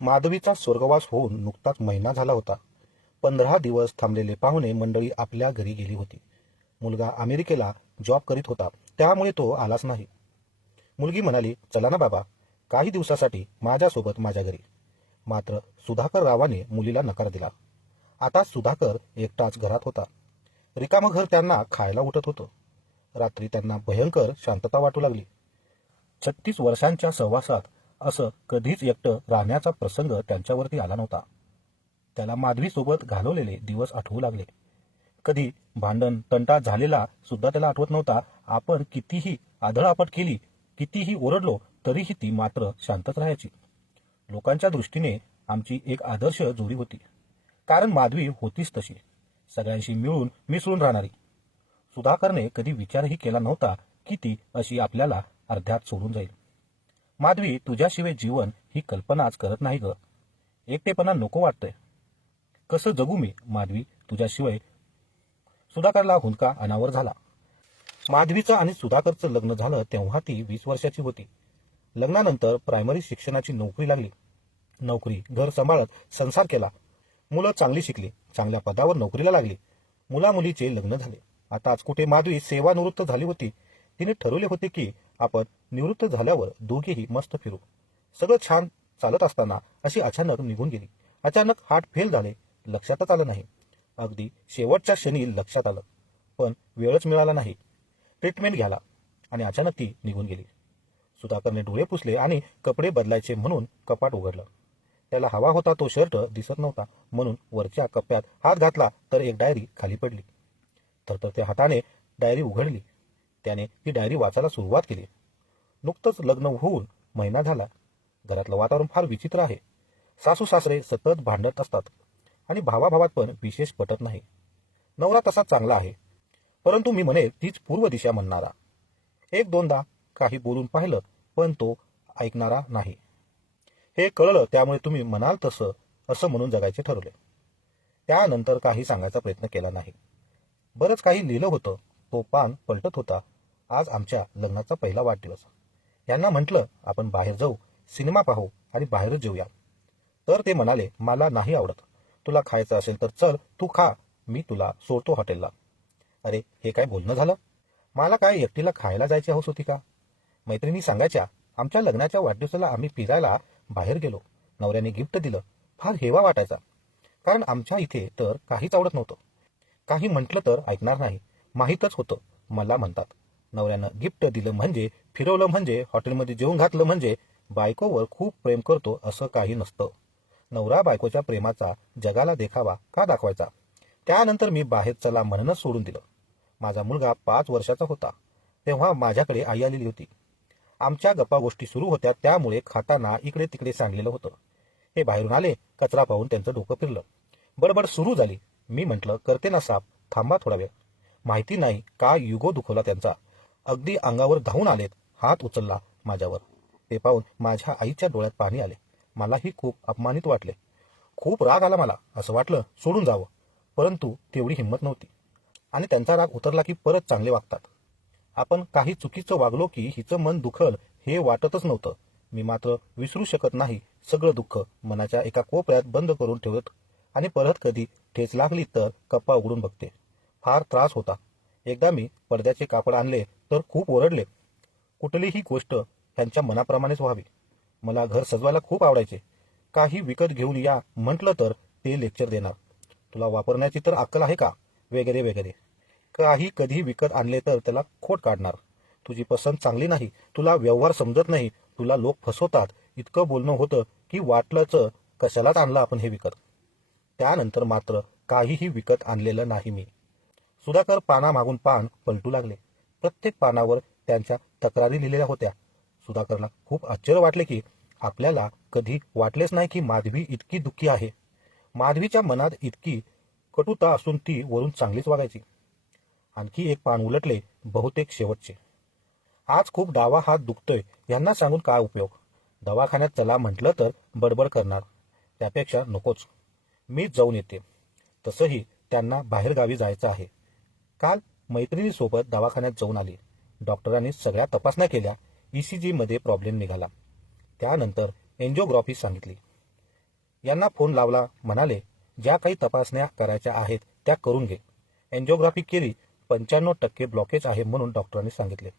माधवीचा स्वर्गवास होऊन नुकताच महिना झाला होता. 15 दिवस थांबलेले पाहुणे मंडळी आपल्या घरी गेली होती. मुलगा अमेरिकेला जॉब करीत होता, त्यामुळे तो आलाच नाही. मुलगी म्हणाली, चला ना बाबा, काही दिवसासाठी माझ्यासोबत माझ्या घरी. मात्र सुधाकर रावाने मुलीला नकार दिला. आता सुधाकर एकटाच घरात होता. रिकामं घर त्यांना खायला उठत होतं. रात्री त्यांना भयंकर शांतता वाटू लागली. 36 वर्षांच्या सहवासात असं कधीच एकटं राहण्याचा प्रसंग त्यांच्यावरती आला नव्हता. त्याला माधवीसोबत घालवलेले दिवस आठवू लागले. कधी भांडण तंटा झालेला सुद्धा त्याला आठवत नव्हता. आपण कितीही आदळआपट केली, कितीही ओरडलो, तरीही ती मात्र शांतच राहायची. लोकांच्या दृष्टीने आमची एक आदर्श जोडी होती, कारण माधवी होतीच तशी, सगळ्यांशी मिळून मिसळून राहणारी. सुधाकरने कधी विचारही केला नव्हता की ती अशी आपल्याला अर्ध्यात सोडून जाईल. माधवी, तुझ्याशिवाय जीवन ही कल्पनाच करत नाही ग. एकटेपणा नको वाटतंय. कसं जगू मी माधवी तुझ्याशिवाय? सुधाकरला हुंदका अनावर झाला. माधवीचं आणि सुधाकरचं लग्न झालं तेव्हा ती 20 वर्षाची होती. लग्नानंतर प्रायमरी शिक्षणाची नोकरी लागली. नोकरी, घर सांभाळत संसार केला. मुलं चांगली शिकली, चांगल्या पदावर नोकरीला लागली. मुलामुलीचे लग्न झाले. आताच कुठे माधवी सेवानिवृत्त झाली होती. तिने ठरवले होते की आपण निवृत्त झाल्यावर दोघेही मस्त फिरू. सगळं छान चालत असताना अशी अचानक निघून गेली. अचानक हार्ट फेल झाले. लक्षातच आलं नाही. अगदी शेवटच्या क्षणी लक्षात आलं, पण वेळच मिळाला नाही ट्रीटमेंट घ्यायला, आणि अचानक ती निघून गेली. सुधाकरने डोळे पुसले आणि कपडे बदलायचे म्हणून कपाट उघडलं. त्याला हवा होता तो शर्ट दिसत नव्हता, म्हणून वरच्या कप्प्यात हात घातला तर एक डायरी खाली पडली. थरथरत्या हाताने डायरी उघडली. त्याने ती डायरी वाचायला सुरुवात केली. नुकतंच लग्न होऊन महिना झाला. घरातलं वातावरण फार विचित्र आहे. सासू सासरे सतत भांडत असतात आणि भावाभावात पण विशेष पटत नाही. नवरा तसा चांगला आहे, परंतु मी म्हणे तीच पूर्व दिशा म्हणणारा. एक दोनदा काही बोलून पाहिलं, पण तो ऐकणारा नाही. हे कळलं, त्यामुळे तुम्ही म्हणाल तसं असं म्हणून जगायचे ठरवले. त्यानंतर काही सांगायचा प्रयत्न केला नाही. बरंच काही लिहिलं होतं. तो पान पलटत होता. आज आमच्या लग्नाचा पहिला वाढदिवस. यांना म्हटलं आपण बाहेर जाऊ, सिनेमा पाहू आणि बाहेरच जेऊया. तर ते म्हणाले, मला नाही आवडत. तुला खायचं असेल तर चल, तू खा, मी तुला सोडतो हॉटेलला. अरे, हे काय बोलणं झालं? मला काय एकटीला खायला जायची हौस होती का? मैत्रिणी सांगायच्या, आमच्या लग्नाच्या वाढदिवसाला आम्ही फिरायला बाहेर गेलो. नवऱ्याने गिफ्ट दिलं. फार हेवा वाटायचा, कारण आमच्या इथे तर काहीच आवडत नव्हतं. काही म्हटलं तर ऐकणार नाही, माहीतच होतं. मला म्हणतात, नवऱ्यानं गिफ्ट दिलं म्हणजे, फिरवलं म्हणजे, हॉटेलमध्ये जेवून घातलं म्हणजे बायकोवर खूप प्रेम करतो असं काही नसतं. नवरा बायकोच्या प्रेमाचा जगाला देखावा का दाखवायचा? त्यानंतर मी बाहेर चला म्हणूनच सोडून दिलं. माझा मुलगा 5 वर्षाचा होता तेव्हा माझ्याकडे आई आलेली होती. आमच्या गप्पा गोष्टी सुरू होत्या, त्यामुळे खाताना इकडे तिकडे सांडलेलं होतं. हे बाहेरून आले. कचरा पाहून त्यांचं डोकं फिरलं. बडबड सुरू झाली. मी म्हटलं, करते ना साफ, थांबा थोडा वेळ. माहिती नाही का युगो दुखवला त्यांचा. अगदी अंगावर धावून आलेत. हात उचलला माझ्यावर. ते पाहून माझ्या आईच्या डोळ्यात पाणी आले. मलाही खूप अपमानित वाटले. खूप राग आला मला. असं वाटलं सोडून जावं, परंतु तेवढी हिंमत नव्हती. आणि त्यांचा राग उतरला की परत चांगले वागतात. आपण काही चुकीचं वागलो की हिचं मन दुखल हे वाटतच नव्हतं. मी मात्र विसरू शकत नाही. सगळं दुःख मनाच्या एका कोपऱ्यात बंद करून ठेवत आणि परत कधी ठेच लागली तर कप्पा उघडून बघते. फार त्रास होता. एकदा मी पडद्याचे कापड आणले तर खूप ओरडले. कुठलीही गोष्ट ह्यांच्या मनाप्रमाणेच व्हावी. मला घर सजवायला खूप आवडायचे. काही विकत घेऊन या म्हटलं तर ते लेक्चर देणार. तुला वापरण्याची तर अक्कल आहे का, वगैरे वगैरे. काही कधी विकत आणले तर त्याला खोट काढणार. तुझी पसंत चांगली नाही, तुला व्यवहार समजत नाही, तुला लोक फसवतात, इतकं बोलणं होतं की वाटलंच कशालाच आणलं आपण हे विकत. त्यानंतर मात्र काहीही विकत आणलेलं नाही मी. सुधाकर पानामागून पान पलटू लागले. प्रत्येक पानावर त्यांच्या तक्रारी लिहिलेल्या होत्या. सुधाकरला खूप आश्चर्य वाटले की आपल्याला कधी वाटलेच नाही की माधवी इतकी दुःखी आहे. माधवीच्या मनात इतकी कटुता असून ती वरून चांगलीच वागायची. आणखी एक पान उलटले, बहुतेक शेवटचे. आज खूप डावा हात दुखतोय, यांना सांगून काय उपयोग? दवाखान्यात चला म्हटलं तर बडबड करणार. त्यापेक्षा नकोच, मीच जाऊन येते. तसंही त्यांना बाहेरगावी जायचं आहे. काल मैत्रिणीसोबत दवाखान्यात जाऊन आली. डॉक्टरांनी सगळ्या तपासण्या केल्या. ECG मध्ये प्रॉब्लेम निघाला. त्यानंतर एन्जिओग्राफी सांगितली. यांना फोन लावला, म्हणाले ज्या काही तपासण्या करायच्या आहेत त्या करून घे. एन्जिओग्राफी केली, 95% ब्लॉकेज आहे म्हणून डॉक्टरांनी सांगितले.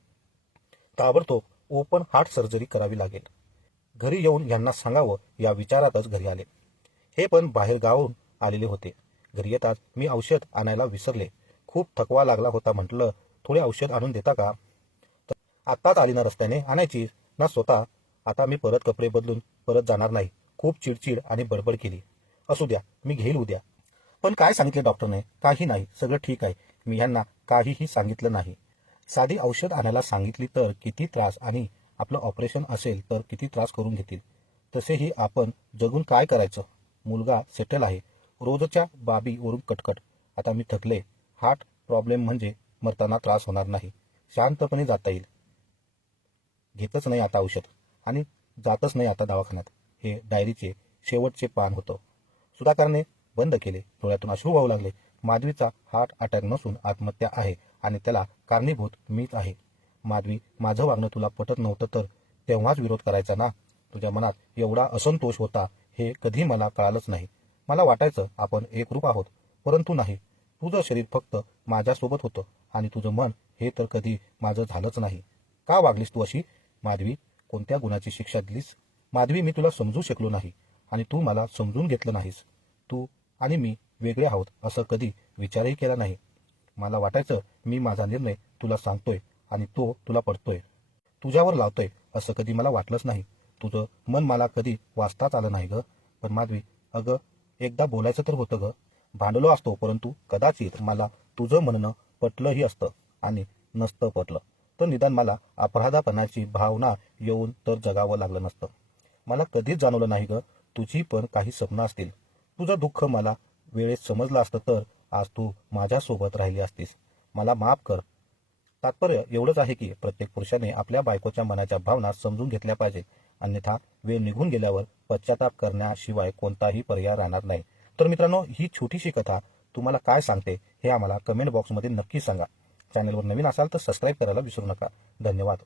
ताबडतोब ओपन हार्ट सर्जरी करावी लागेल. घरी येऊन यांना सांगावं या विचारातच घरी आले. हे पण बाहेर गावाहून आलेले होते. घरी येताच मी औषध आणायला विसरले. खूप थकवा लागला होता. म्हटलं थोडे औषध आणून देता का? तर आत्ताच आली ना, रस्त्याने आणायची ना स्वतः. आता मी परत कपडे बदलून परत जाणार नाही. खूप चिडचिड आणि बडबड केली. असू द्या, मी घेईल उद्या. पण काय सांगितले डॉक्टरने? काही नाही, सगळं ठीक आहे. मी ह्यांना काहीही सांगितलं नाही. साधी औषध आणायला सांगितली तर किती त्रास, आणि आपलं ऑपरेशन असेल तर किती त्रास करून घेतील. तसेही आपण जगून काय करायचं? मुलगा सेटल आहे. रोजच्या बाबीवरून कटकट. आता मी थकले. हार्ट प्रॉब्लेम म्हणजे मरताना त्रास होणार नाही. शांतपणे जाता येईल. घेतच नाही आता औषध आणि जातच नाही आता दवाखान्यात. हे डायरीचे शेवटचे पान होतं. सुधाकरने बंद केले. डोळ्यातून अश्रू वाहू लागले. माधवीचा हार्ट अटॅक नसून आत्महत्या आहे आणि त्याला कारणीभूत मीच आहे. माधवी, माझं वागणं तुला पटत नव्हतं तर तेव्हाच विरोध करायचा ना. तुझ्या मनात एवढा असंतोष होता हे कधी मला कळालंच नाही. मला वाटायचं आपण एकरूप आहोत, परंतु नाही. तुझं शरीर फक्त माझ्यासोबत होतं आणि तुझं मन हे तर कधी माझं झालंच नाही. का वागलीस तू अशी? माधवी, कोणत्या गुणाची शिक्षा दिलीस? माधवी, मी तुला समजू शकलो नाही आणि तू मला समजून घेतलं नाहीस. तू आणि मी वेगळे आहोत असं कधी विचारही केला नाही. मला वाटायचं मी माझा निर्णय तुला सांगतोय आणि तो तुला पडतोय, तुझ्यावर लावतोय असं कधी मला वाटलंच नाही. तुझं मन मला कधी वाचताच आलं नाही ग. पण माधवी, अगं एकदा बोलायचं तर होतं ग. भांडलो असतो, परंतु कदाचित मला तुझं म्हणणं पटलंही असतं आणि नसतं पटलं तर निदान मला अपराधापणाची भावना येऊन तर जगावं लागलं नसतं. मला कधीच जाणवलं नाही ग, तुझी पण काही स्वप्न असतील. तुझं दुःख मला वेळेत समजलं असतं तर आज तू माझ्यासोबत राहिली असतीस. मला माफ कर. तात्पर्य एवढंच आहे की प्रत्येक पुरुषाने आपल्या बायकोच्या मनाच्या भावना समजून घेतल्या पाहिजे. अन्यथा वेळ निघून गेल्यावर पश्चाताप करण्याशिवाय कोणताही पर्याय राहणार नाही. तर मित्रांनो, ही छोटीशी कथा तुम्हाला काय सांगते हे आम्हाला कमेंट बॉक्समध्ये नक्की सांगा. चॅनलवर नवीन असाल तर सबस्क्राईब करायला विसरू नका. धन्यवाद.